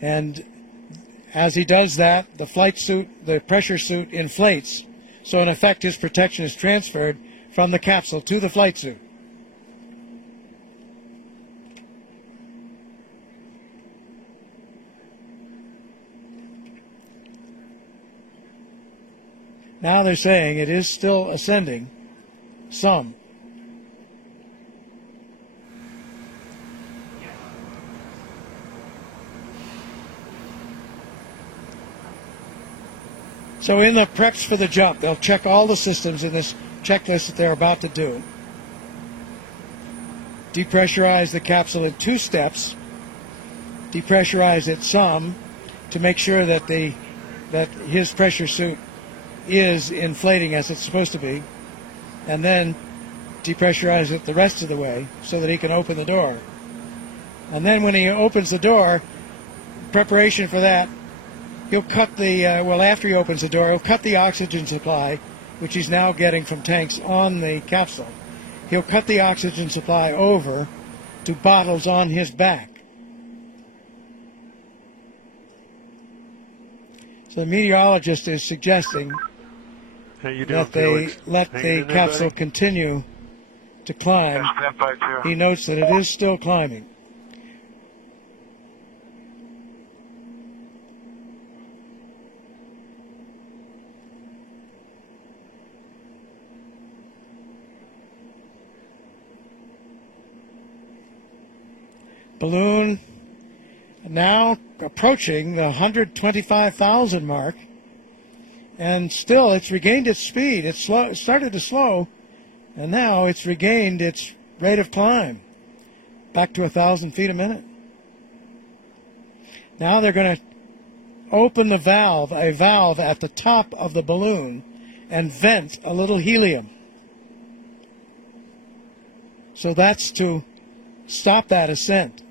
And as he does that, the flight suit, the pressure suit inflates. So in effect, his protection is transferred from the capsule to the flight suit. Now they're saying it is still ascending some. So in the preps for the jump, they'll check all the systems in this checklist that they're about to do. Depressurize the capsule in 2 steps. Depressurize it some to make sure that his pressure suit is inflating as it's supposed to be, and then depressurize it the rest of the way so that he can open the door. And then when he opens the door, preparation for that, he'll cut the, after he opens the door, he'll cut the oxygen supply, which he's now getting from tanks on the capsule. He'll cut the oxygen supply over to bottles on his back. So the meteorologist is suggesting that they let the capsule continue to climb. He notes that it is still climbing. Balloon now approaching the 125,000 mark, and still it's regained its speed. It started to slow, and now it's regained its rate of climb back to 1,000 feet a minute. Now they're going to open a valve at the top of the balloon and vent a little helium. So that's to stop that ascent.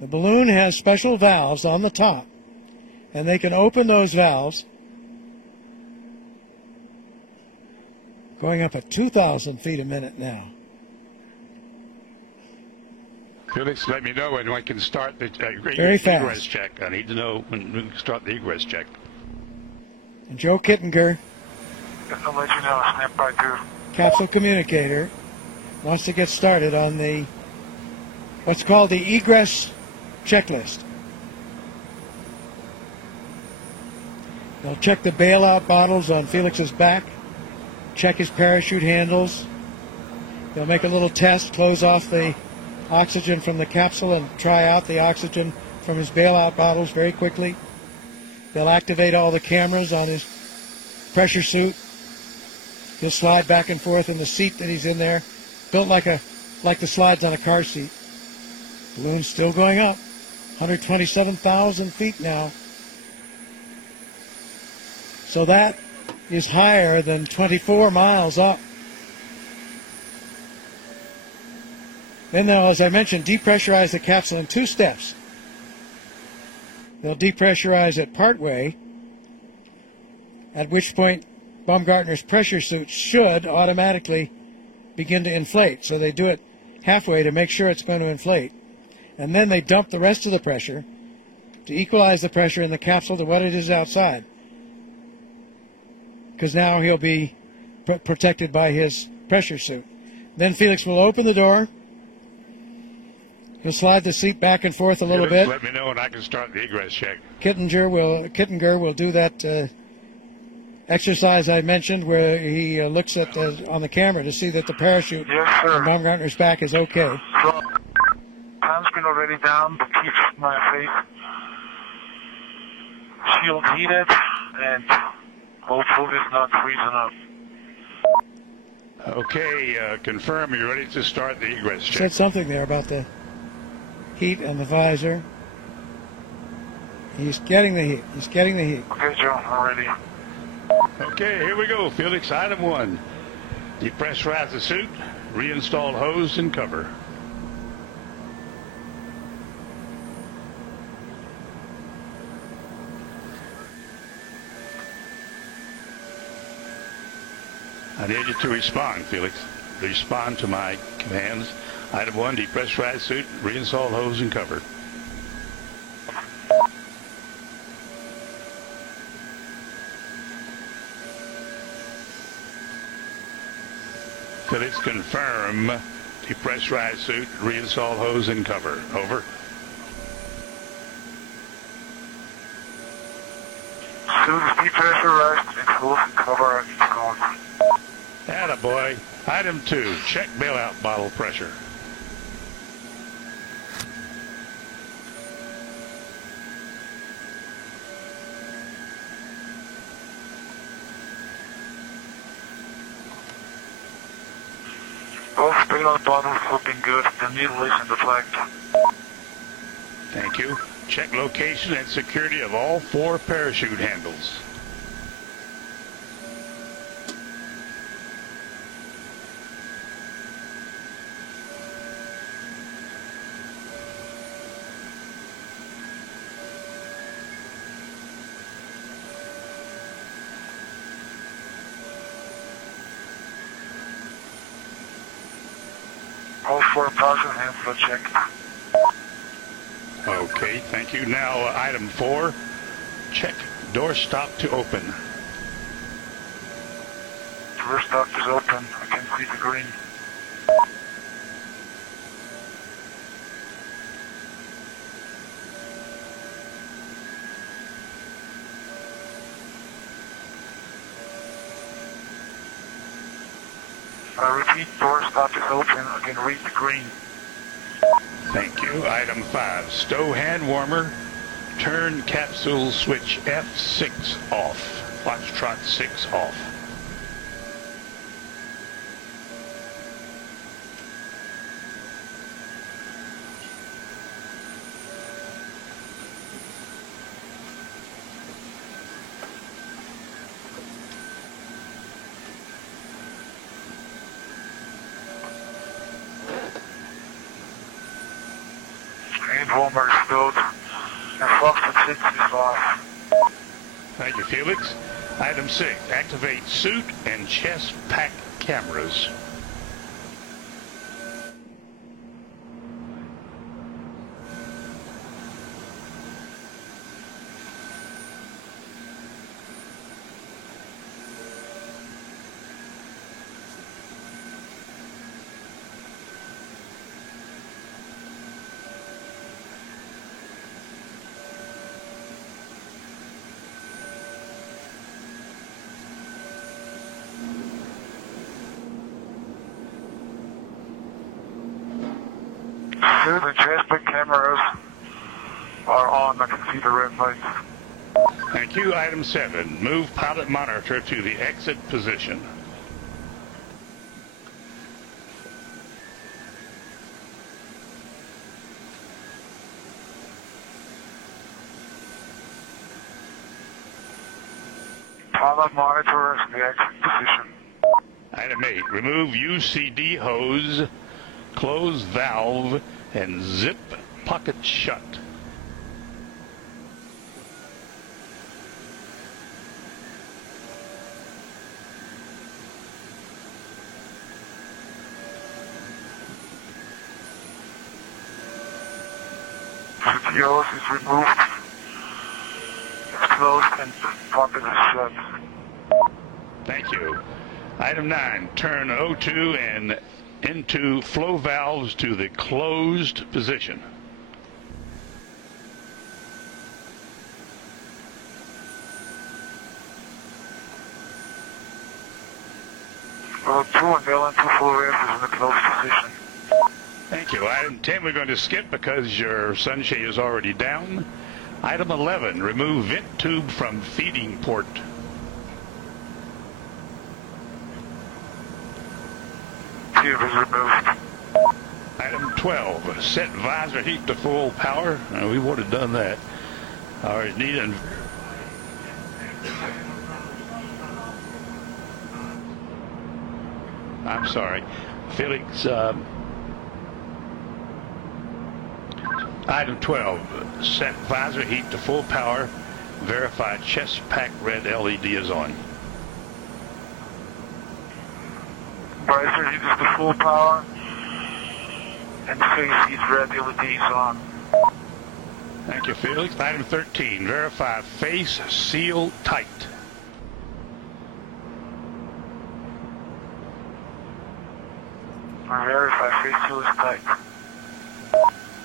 The balloon has special valves on the top, and they can open those valves going up at 2,000 feet a minute now. Felix, let me know when I can start the very fast egress check. I need to know when we can start the egress check. And Joe Kittinger, I'll let you know. Snap by 2. capsule communicator, wants to get started on the what's called the egress checklist. They'll check the bailout bottles on Felix's back, check his parachute handles. They'll make a little test, close off the oxygen from the capsule and try out the oxygen from his bailout bottles very quickly. They'll activate all the cameras on his pressure suit. He'll slide back and forth in the seat that he's in there, built like the slides on a car seat. Balloon's still going up, 127,000 feet now. So that is higher than 24 miles up. Then they'll, as I mentioned, depressurize the capsule in 2 steps. They'll depressurize it partway, at which point Baumgartner's pressure suit should automatically begin to inflate. So they do it halfway to make sure it's going to inflate. And then they dump the rest of the pressure to equalize the pressure in the capsule to what it is outside. Because now he'll be protected by his pressure suit. Then Felix will open the door. He'll slide the seat back and forth a little bit. Let me know when I can start the egress check. Kittinger will do that exercise I mentioned, where he looks at on the camera to see that the parachute on Baumgartner's back is okay. Time's been already down, but keep my faith. Shield heated, and hopefully it's not freezing up. Okay, confirm you're ready to start the egress check. Said something there about the heat and the visor. He's getting the heat. He's getting the heat. Okay, Joe, I'm ready. Okay, here we go. Felix, item 1. Depressurize the suit, reinstall hose and cover. I need you to respond, Felix. Respond to my commands. Item 1, depressurize suit, reinstall hose and cover. Felix, confirm. Depressurize suit, reinstall hose and cover. Over. Suit is depressurized and hose and cover are installed. Attaboy. Item 2, check bailout bottle pressure. Both bailout bottles looking good. The needle is in the flag. Thank you. Check location and security of all 4 parachute handles. All 4 parachute handles are checked. Okay, thank you. Now, item 4, check door stop to open. Door stop is open. I can see the green. I repeat, door stop is open. I can read the green. Thank you. Item 5, stow hand warmer. Turn capsule switch F6 off. Foxtrot 6 off. Hand warmer is stowed. And Foxtrot 6 is off. Thank you, Felix. Item 6, activate suit and chest pack cameras. Suit and chest pack cameras are on. I can see the red lights. Thank you. Item 7, move pilot monitor to the exit position. Pilot monitor is in the exit position. Item 8, remove UCD hose, close valve, and zip pocket shut. The hose is removed. It's closed and pocket is shut. Thank you. Item 9, turn O2 and into flow valves to the closed position. O2 and L2 flow valves is in the closed position. Thank you. Item 10 we're going to skip because your sunshade is already down. Item 11, remove vent tube from feeding port. Tube is removed. Item 12, set visor heat to full power. We would have done that. Or need an I'm sorry, Felix. Item 12, set visor heat to full power. Verify chest pack red LED is on. Visor heat is to full power. And face heat red LED is on. Thank you, Felix. Item 13, verify face seal tight. Verify face seal is tight.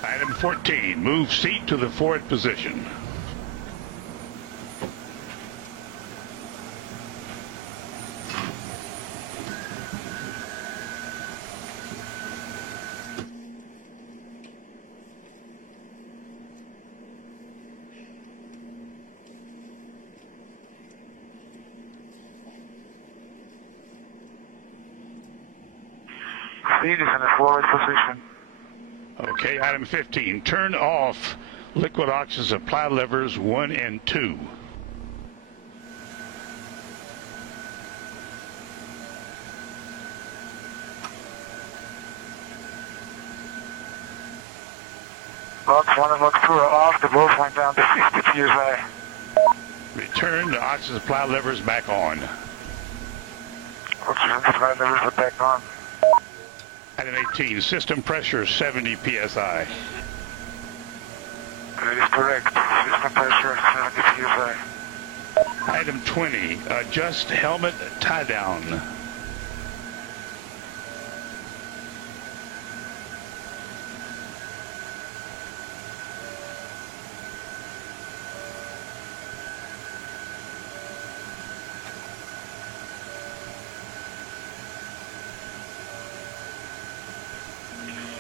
Item 14, move seat to the forward position. Seat is in the forward position. Okay, item 15, turn off liquid oxygen supply levers 1 and 2. Box 1 and box 2 are off. The both went down to 60 psi. Return the oxygen supply levers back on. Oxygen supply levers are back on. Item 18, system pressure 70 psi. That is correct. System pressure 70 psi. Item 20, adjust helmet tie down.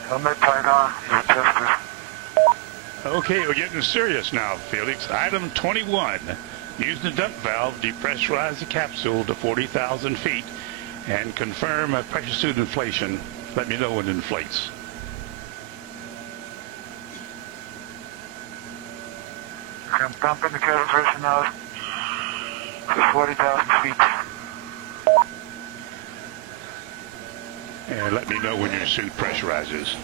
Helmet tied on. You're tested. Okay, we're getting serious now, Felix. Item 21, use the dump valve, depressurize the capsule to 40,000 feet, and confirm a pressure suit inflation. Let me know when it inflates. I'm pumping the cabin pressure now to 40,000 feet. And let me know when your suit pressurizes.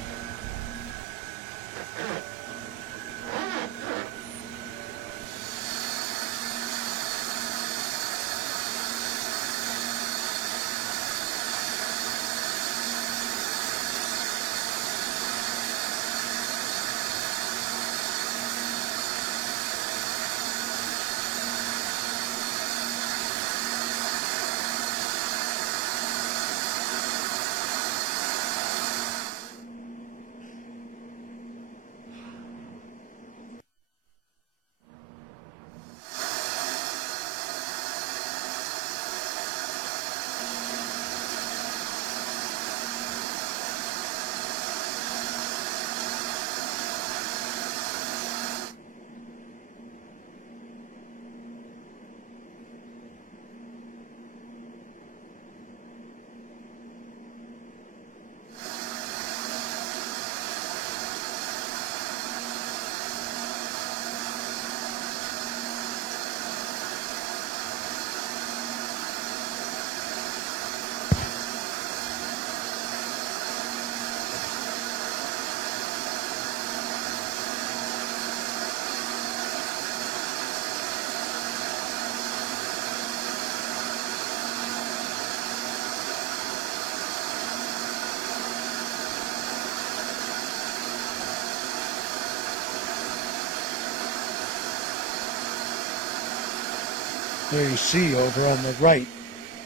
There you see over on the right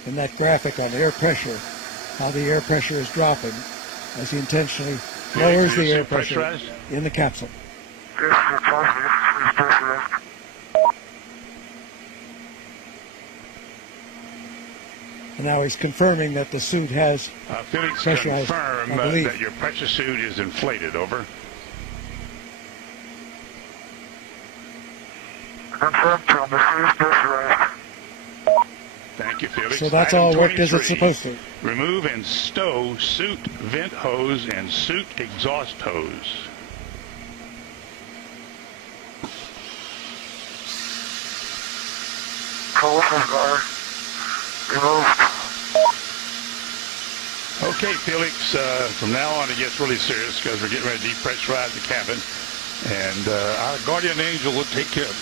in that graphic on air pressure how the air pressure is dropping as he intentionally lowers the air pressure in the capsule. And now he's confirming that the suit has Felix, pressurized. confirm that your pressure suit is inflated. Over. Confirmed, Tom. The suit is pressurized. Thank you, Felix. So that's Item all worked 23. as it's supposed to. Remove and stow suit vent hose and suit exhaust hose. Coalition guard removed. Okay, Felix, from now on it gets really serious because we're getting ready to depressurize the cabin, and our guardian angel will take care of you.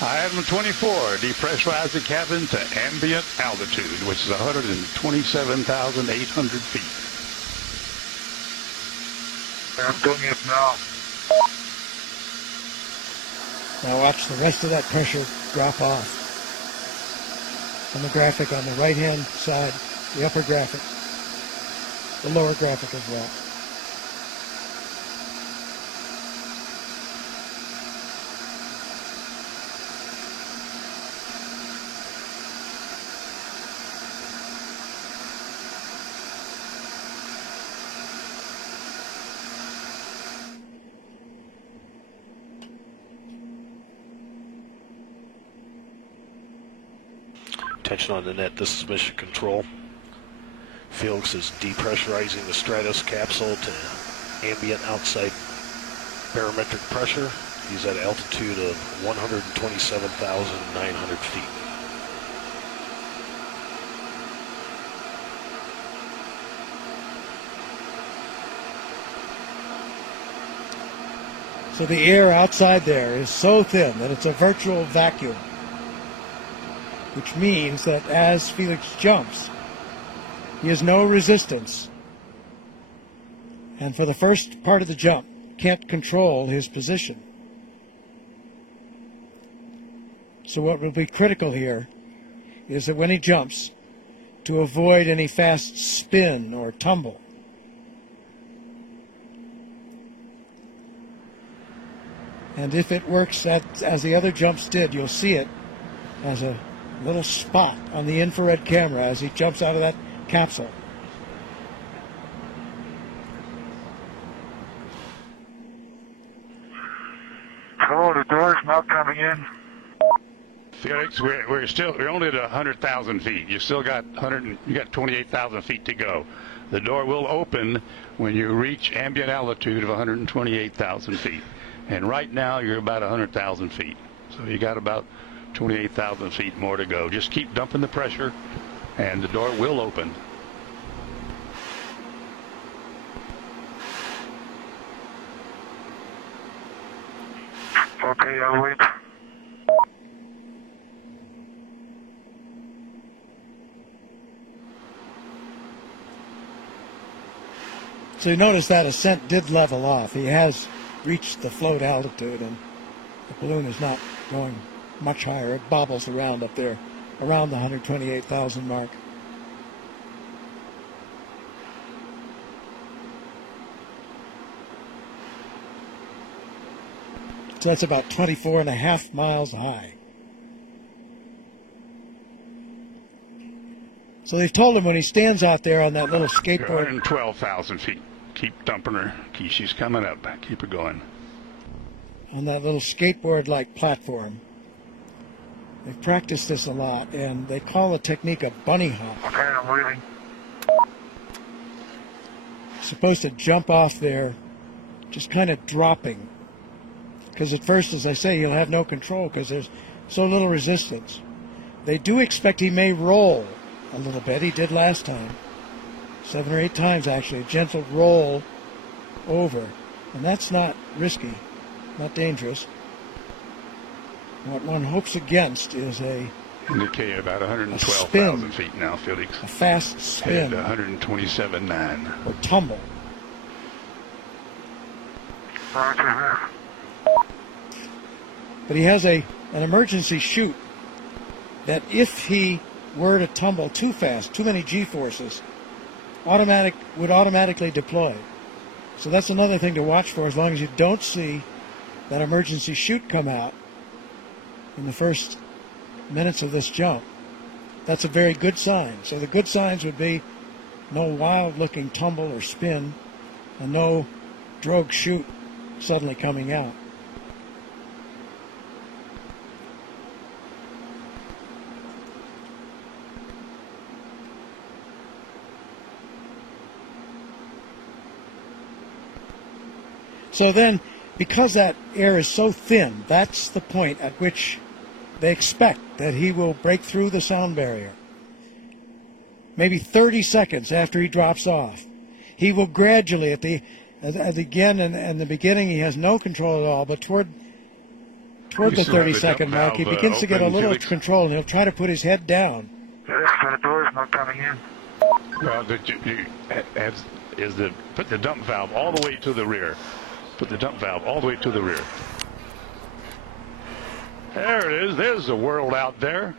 Item 24, depressurize the cabin to ambient altitude, which is 127,800 feet. I'm doing it now. Now watch the rest of that pressure drop off. On the graphic on the right-hand side, the upper graphic. the lower graphic as well. Attention on the net, this is Mission Control. Felix is depressurizing the Stratos capsule to ambient outside barometric pressure. He's at an altitude of 127,900 feet. So the air outside there is so thin that it's a virtual vacuum, which means that as Felix jumps, he has no resistance, and for the first part of the jump, can't control his position. So what will be critical here is that when he jumps, to avoid any fast spin or tumble. And if it works as the other jumps did, you'll see it as a little spot on the infrared camera as he jumps out of that capsule. Oh, the door's not coming in. Felix, we're only at 100,000 feet. You still got 28,000 feet to go. The door will open when you reach ambient altitude of 128,000 feet. And right now you're about 100,000 feet. So you got about 28,000 feet more to go. Just keep dumping the pressure and the door will open. Okay, I'll wait. So you notice that ascent did level off. He has reached the float altitude, and the balloon is not going much higher. It bobbles around up there, around the 128,000 mark. So that's about 24.5 miles high. So they've told him when he stands out there on that little skateboard. 112,000 feet. Keep dumping her. She's coming up. Keep her going. On that little skateboard-like platform. They've practiced this a lot, and they call the technique a bunny hop. Okay, I'm waiting. Supposed to jump off there, just kind of dropping. Because at first, as I say, he'll have no control because there's so little resistance. They do expect he may roll a little bit. He did last time. 7 or 8 times, actually. A gentle roll over. And that's not risky, not dangerous. What one hopes against is indicated about 112,000 feet now, Felix. A fast spin. 127.9. Or tumble. But he has an emergency chute that if he were to tumble too fast, too many G-forces, would automatically deploy. So that's another thing to watch for as long as you don't see that emergency chute come out in the first minutes of this jump. That's a very good sign. So the good signs would be no wild-looking tumble or spin and no drogue chute suddenly coming out. So then, because that air is so thin, that's the point at which they expect that he will break through the sound barrier. Maybe 30 seconds after he drops off. He will gradually, again in the beginning, he has no control at all, but toward the 30-second mark, he begins to get a little control, and he'll try to put his head down. The door's not coming in. Well, put the dump valve all the way to the rear. Put the dump valve all the way to the rear. There it is. There's the world out there.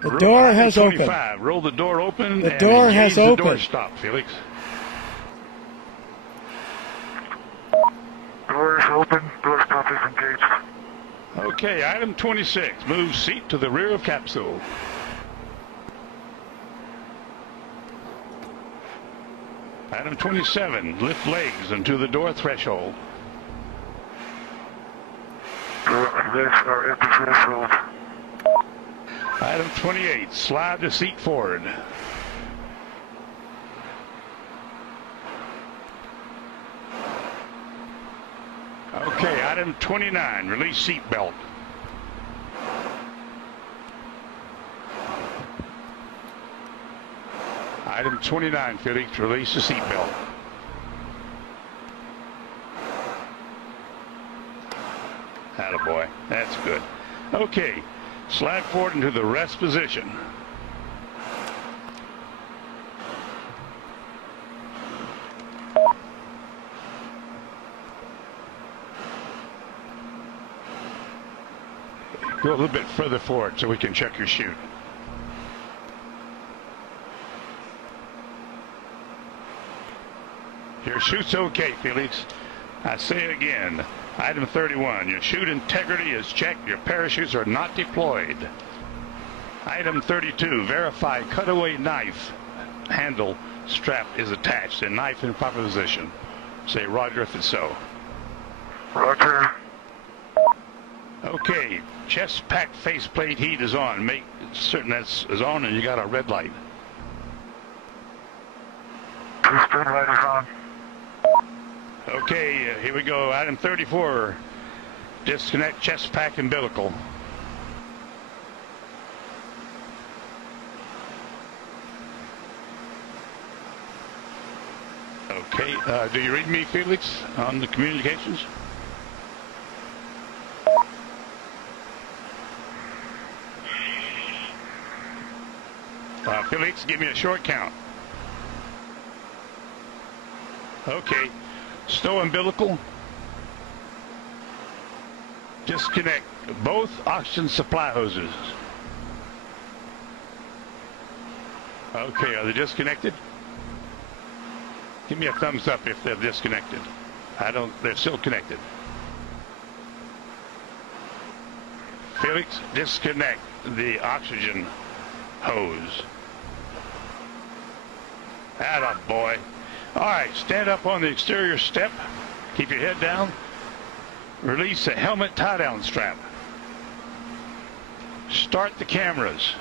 The door has opened. Roll the door open. The door has opened. The door stop, Felix. open, door stop is engaged. Okay, item 26, move seat to the rear of capsule. Item 27, lift legs into the door threshold. Legs are at the threshold. Item 28, slide the seat forward. Okay, item 29, release seat belt. Item 29, Felix, release the seat belt. Attaboy, that's good. Okay, slide forward into the rest position. Go a little bit further forward so we can check your chute. Your chute's okay, Felix. I say again, item 31, your chute integrity is checked, your parachutes are not deployed. Item 32, verify cutaway knife handle strap is attached and knife in proper position. Say roger if it's so. Roger. Okay, chest pack faceplate heat is on. Make certain that's is on and you got a red light. Faceplate light is on. Okay, here we go. Item 34, disconnect chest pack umbilical. Okay, do you read me, Felix, on the communications? Felix, give me a short count. Okay, stow umbilical. Disconnect both oxygen supply hoses. Okay, are they disconnected? Give me a thumbs up if they're disconnected. They're still connected. Felix, disconnect the oxygen hose. Attaboy. All right, stand up on the exterior step. Keep your head down. Release the helmet tie-down strap. Start the cameras.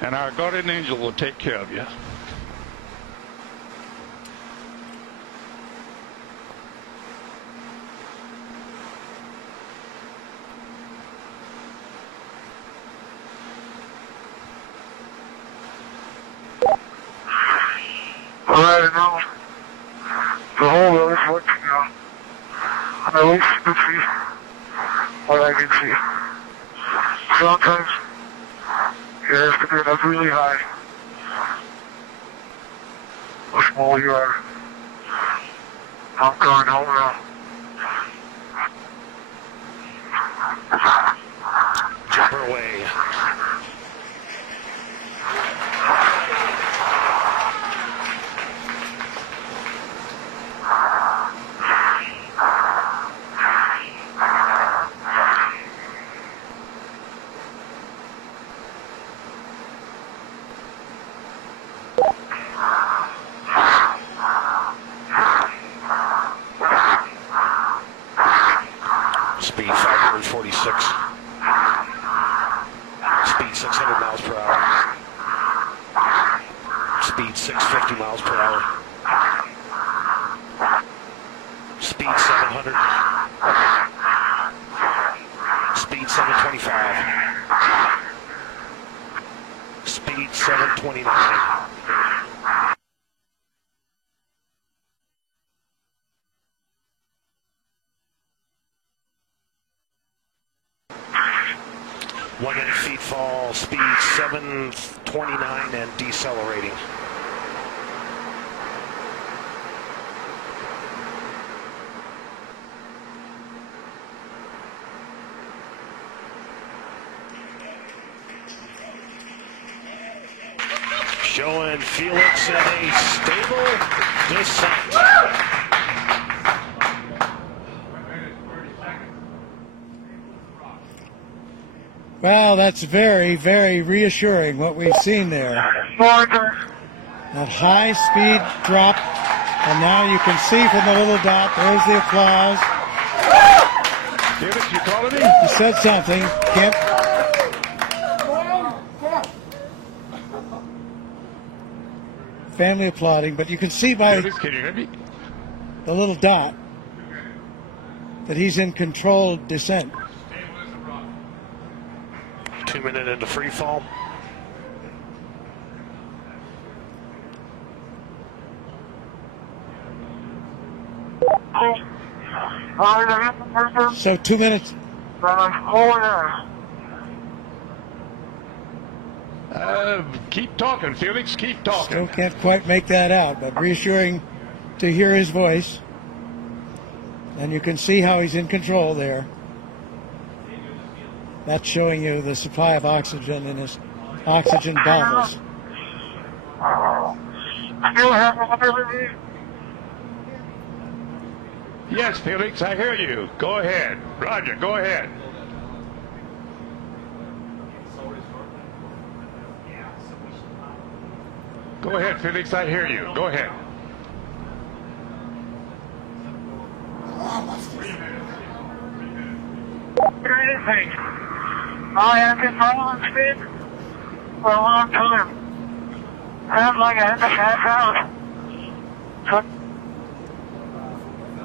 And our guardian angel will take care of you. Alright, now the whole road is working now. And at least you can see what I can see. Sometimes you have to get up really high. The smaller you are. I'm going home now. Jumper away. Speed 546. Speed 600 miles per hour. Speed 650 miles per hour. Speed 700. Speed 725. Speed 729. Feet fall, speed 729 and decelerating. Showing Felix in a stable descent. Well, that's very, very reassuring what we've seen there. That high speed drop, and now you can see from the little dot, there's the applause. Felix, you calling me? He said something. Can't. Family applauding, but you can see by Felix, can you hear me? the little dot that he's in controlled descent. 2 minutes into free fall. So 2 minutes. Keep talking, Felix. Keep talking. Still can't quite make that out, but reassuring to hear his voice. And you can see how he's in control there. That's showing you the supply of oxygen in his oxygen bottles. Yes, Felix, I hear you. Go ahead. Roger, go ahead. Go ahead, Felix, I hear you. Go ahead. I have been following speed for a long time. Sounds like I had to pass out. For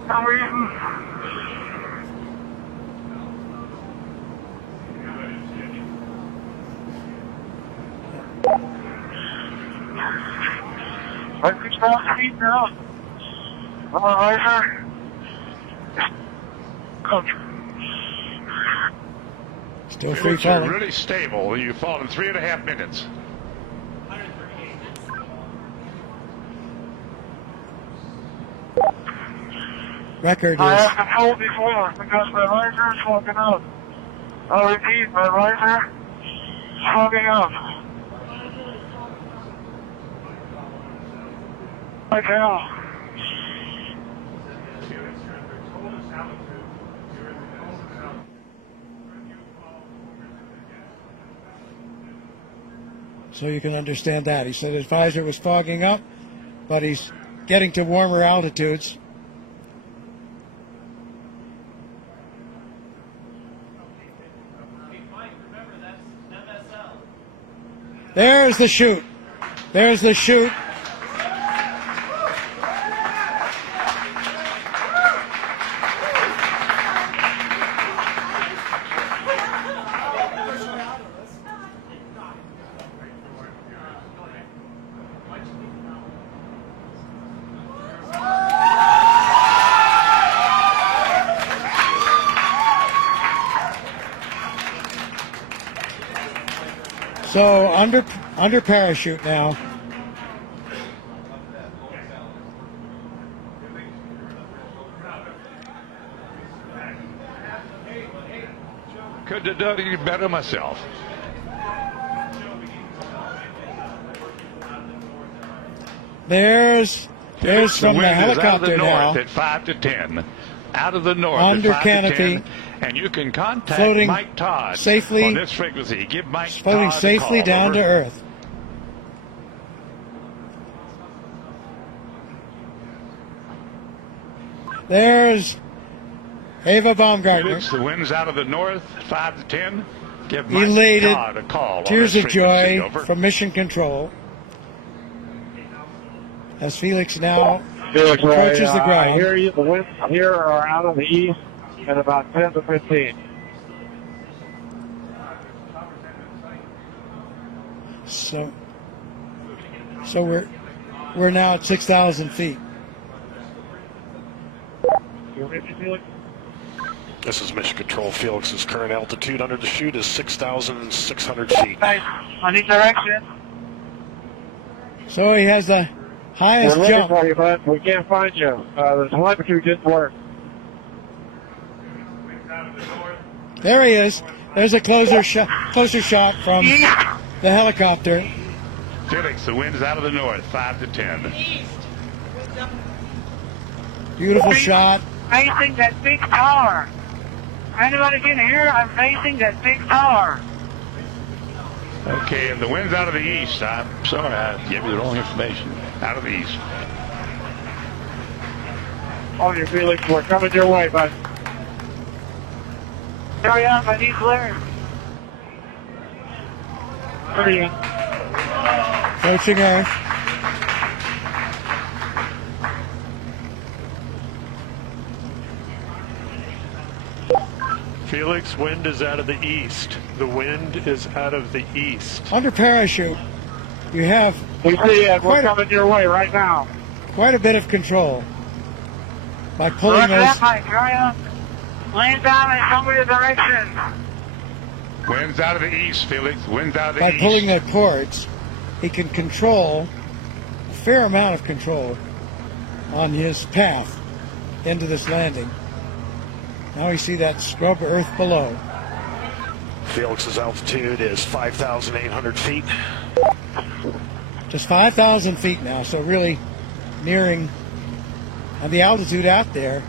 some reason. I can stop speed now. Otherwise, Still free Felix, you're falling. really stable. You've fallen 3.5 minutes. Record I is have been told before because my riser is smoking up. I'll repeat, my riser is smoking up. I tell. so you can understand that. He said his visor was fogging up, but he's getting to warmer altitudes. There's the chute. There's the chute. So under parachute now. Couldn't have done any better myself. There's from the helicopter now. At 5 to 10. Out of the north Under at 5 canopy. to 10, and you can contact Floating Mike Todd safely, on this frequency. Give Mike floating Todd safely a call. down Over. to Earth. There's Ava Baumgartner. Felix, the wind's out of the north, 5 to 10. Give Mike Elated, Todd a call. tears on this of joy frequency. Over. from Mission Control as Felix now Felix, approaches the ground. I hear you. The winds here are out of the east at about 10 to 15. So we're now at 6,000 feet. You ready, Felix? This is Mission Control. Felix's current altitude under the chute is 6,600 feet. Hey, I need direction. So he has the highest We're looking jump. for you, bud. We can't find you. The telemetry didn't work. There he is. There's a closer shot from the helicopter. Felix, the wind's out of the north, 5 to 10. Beautiful shot. Facing that big tower. Anybody can hear? I'm facing that big tower. Okay, and the wind's out of the east. I'm sorry, I gave you the wrong information. Out of the east. On your Felix, we're coming your way, bud. Hurry up, I need clearance. Hurry up. Approaching Earth. Felix, wind is out of the east. The wind is out of the east. Under parachute, you have We see it. We're coming your way right now. quite a bit of control by pulling Look those. that way, hurry up. Lean down and show me the direction. Wind's out of the east, Felix. Wind's out of the By east. pulling the cords, he can control a fair amount of control on his path into this landing. Now we see that scrub earth below. Felix's altitude is 5,800 feet. Just 5,000 feet now, so really nearing. And the altitude out there,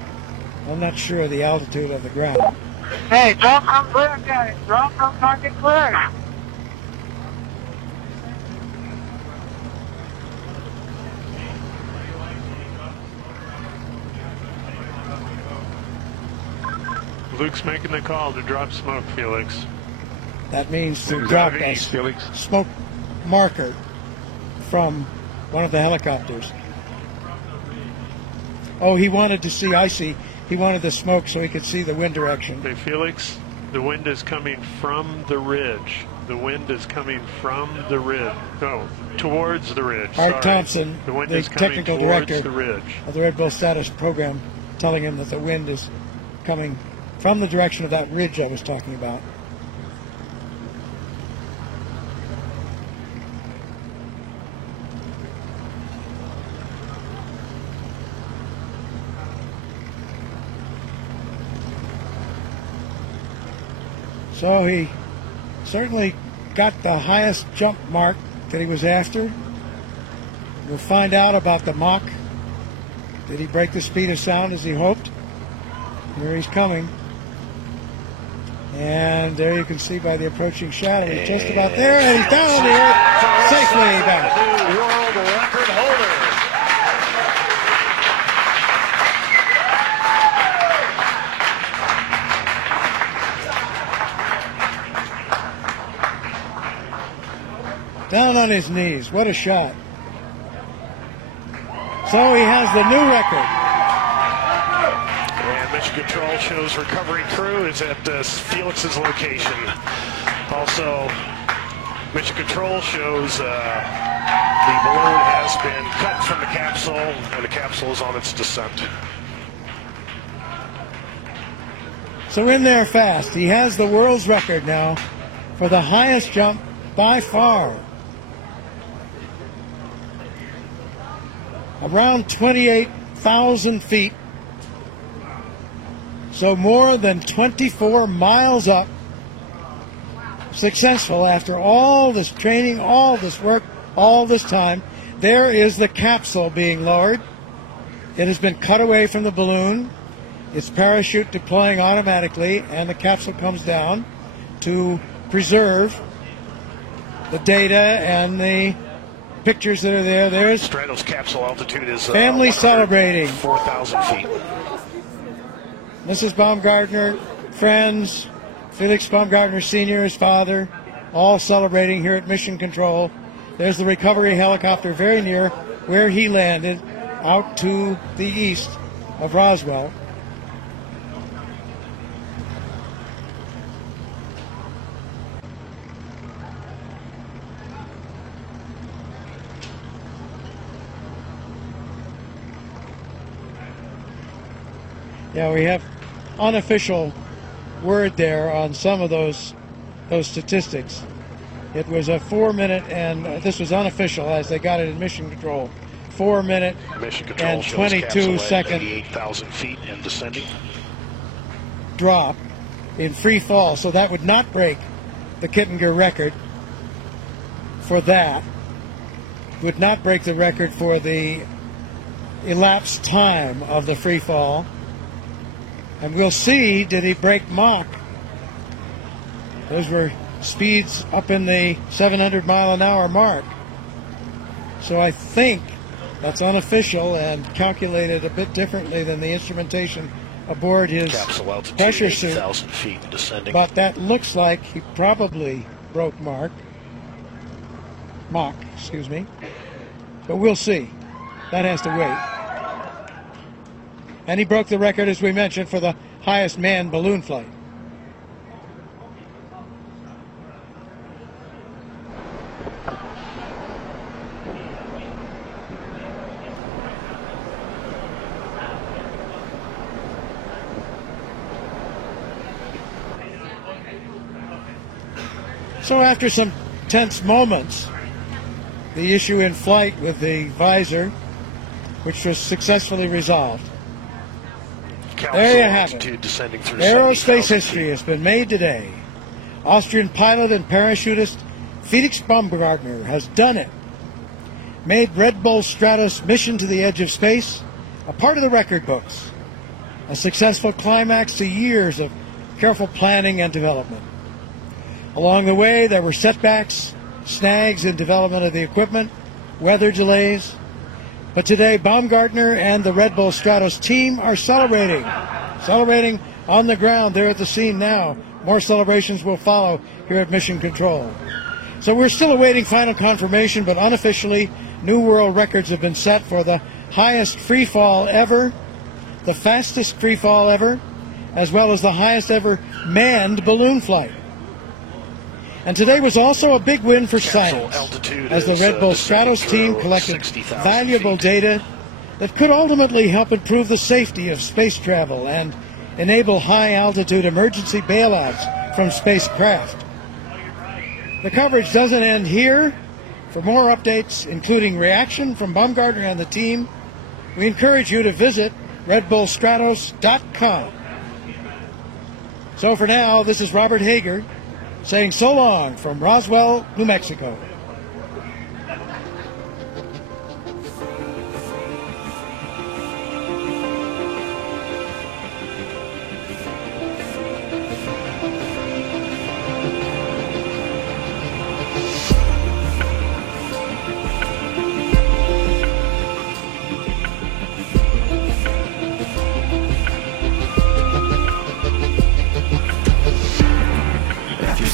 I'm not sure of the altitude of the ground. Hey, don't come clear, guys. Don't come fucking clear. Luke's making the call to drop smoke, Felix. That means to Wind's drop out of the a east, Felix. smoke marker from one of the helicopters. Oh, he wanted to see, I see. He wanted the smoke so he could see the wind direction. Hey, Felix, the wind is coming from the ridge. The wind is coming from the ridge. No, towards the ridge. Art Sorry. Thompson, the wind the is coming technical towards director the ridge. of the Red Bull status program, telling him that the wind is coming from the direction of that ridge I was talking about. So he certainly got the highest jump mark that he was after. We'll find out about the Mach. Did he break the speed of sound as he hoped? Here he's coming. And there you can see by the approaching shadow, he's just about there, and he's down on the earth, safely down. New world record holder. Down on his knees. What a shot. So he has the new record. And Mission Control shows recovery crew is at Felix's location. Also, Mission Control shows the balloon has been cut from the capsule, and the capsule is on its descent. So in there fast. He has the world's record now for the highest jump by far. Around 28,000 feet. So more than 24 miles up. Successful after all this training, all this work, all this time. There is the capsule being lowered. It has been cut away from the balloon. Its parachute deploying automatically, and the capsule comes down to preserve the data and the pictures that are there. There's Stratos capsule altitude is family celebrating. 4,000 feet. Mrs. Baumgartner, friends, Felix Baumgartner Sr., his father, all celebrating here at Mission Control. There's the recovery helicopter very near where he landed, out to the east of Roswell. Yeah, we have unofficial word there on some of those statistics. It was a 4 minute, and this was unofficial as they got it in Mission Control. 4 minute Mission Control and shows 22 second 88,000 feet and descending. drop in free fall. So that would not break the Kittinger record for that. Would not break the record for the elapsed time of the free fall. And we'll see, did he break Mach? Those were speeds up in the 700 mile an hour mark. So I think that's unofficial and calculated a bit differently than the instrumentation aboard his capsule altitude, pressure suit. 8,000 feet descending. But that looks like he probably broke Mach, excuse me. But we'll see. That has to wait. And he broke the record, as we mentioned, for the highest manned balloon flight. So after some tense moments, the issue in flight with the visor, which was successfully resolved. There you have it. Aerospace history has been made today. Austrian pilot and parachutist Felix Baumgartner has done it. Made Red Bull Stratos mission to the edge of space a part of the record books. A successful climax to years of careful planning and development. Along the way, there were setbacks, snags in development of the equipment, weather delays. But today, Baumgartner and the Red Bull Stratos team are celebrating on the ground there at the scene now. More celebrations will follow here at Mission Control. So we're still awaiting final confirmation, but unofficially, new world records have been set for the highest free fall ever, the fastest free fall ever, as well as the highest ever manned balloon flight. And today was also a big win for science, as the Red Bull Stratos team collected valuable data that could ultimately help improve the safety of space travel and enable high-altitude emergency bailouts from spacecraft. The coverage doesn't end here. For more updates, including reaction from Baumgartner and the team, we encourage you to visit redbullstratos.com. So for now, this is Robert Hager, saying so long from Roswell, New Mexico.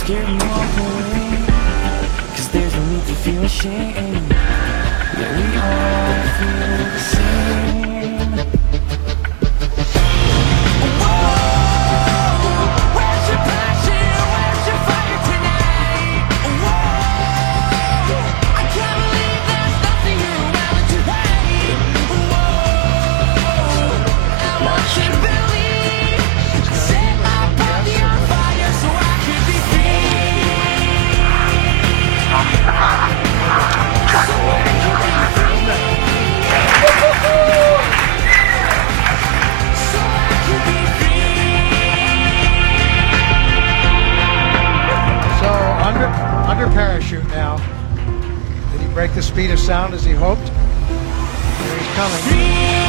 Scared and walk away, 'cause there's no need to feel ashamed. Yeah, we all feel the same. Whoa, where's your passion? Where's your fire tonight? Whoa, I can't believe there's nothing you're willing to hate. Whoa, I want you to believe. Set my body on fire so I can be free. So under parachute now. Did he break the speed of sound as he hoped? Here he's coming.